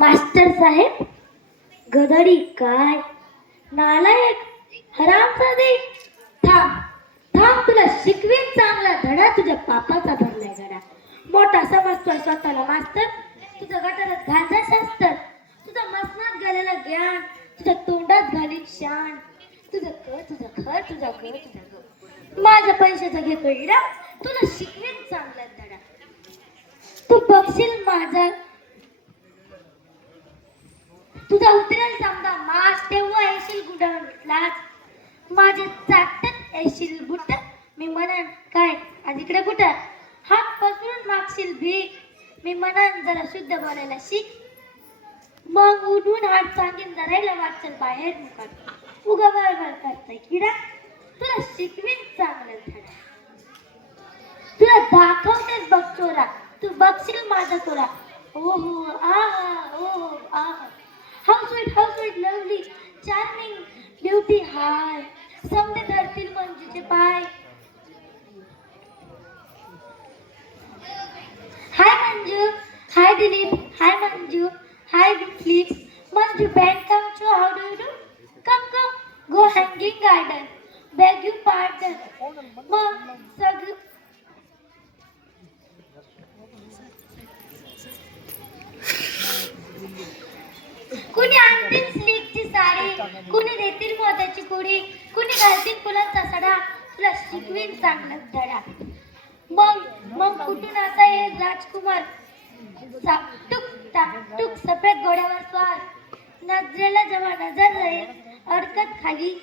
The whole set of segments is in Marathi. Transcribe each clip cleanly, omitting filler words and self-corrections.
मास्टर साहेब, गधडी काय, नालायक, हरामजादे, थांब थांब, तुला शिकवीन चांगला धडा. तुझ्या पापाचा भरलाय गडा. मोठा समजतोय स्वतःला मास्तर, तुझं गटारात घालजा शास्त्र. तुझं मसनात गेलेलं ज्ञान तुझ्या तोंडात घालीन शान. तुझं घर तुझं घर तुझं घर तुझं घर, माझ्या पैशाचा घे कळीला. तुला शिकवीन चांगला धडा. तू बघशील माझा, तुझा उतरेल समजा मास, तेव्हा येशील गुडालाच. माझे चाटत येशील बुट. मी म्हणान काय आज इकडे कुठं, हात पसरून मागशील भीक. मी म्हणान जरा शुद्ध बोलायला शिक. मग उठून हात सांगेन धरायला वाटचाल बाहेर मुकाट. उगा बळबळ करताय किडा, तुला शिकवीन चांगलं धडा. तुला दाखवतेच बघ चोरा, तू बघशील माझा तोरा. ओ हो आहा, ओ हो आहा, how sweet lovely, charming beauty हाय. समजे धरतील मंजूचे पाय. Hi Manju, hi Dilip, hi Manju, hi Dilip. Manju band come to, how do you do. Come go Hanging Garden, beg you pardon. मग सगळं कुणी आणतील स्लीकची साडी, कुणी देतील मोत्याची कुडी, कुणी घालतील फुलांचा सडा. तुला शिकवीन चांगला धडा. मग कुठून आता येईल राजकुमार, टाकटूक टाकटूक सफेद घोड्यावर स्वार. नजरेला जेव्हा नजर राहील अडकत खाली.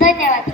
धन्यवाद.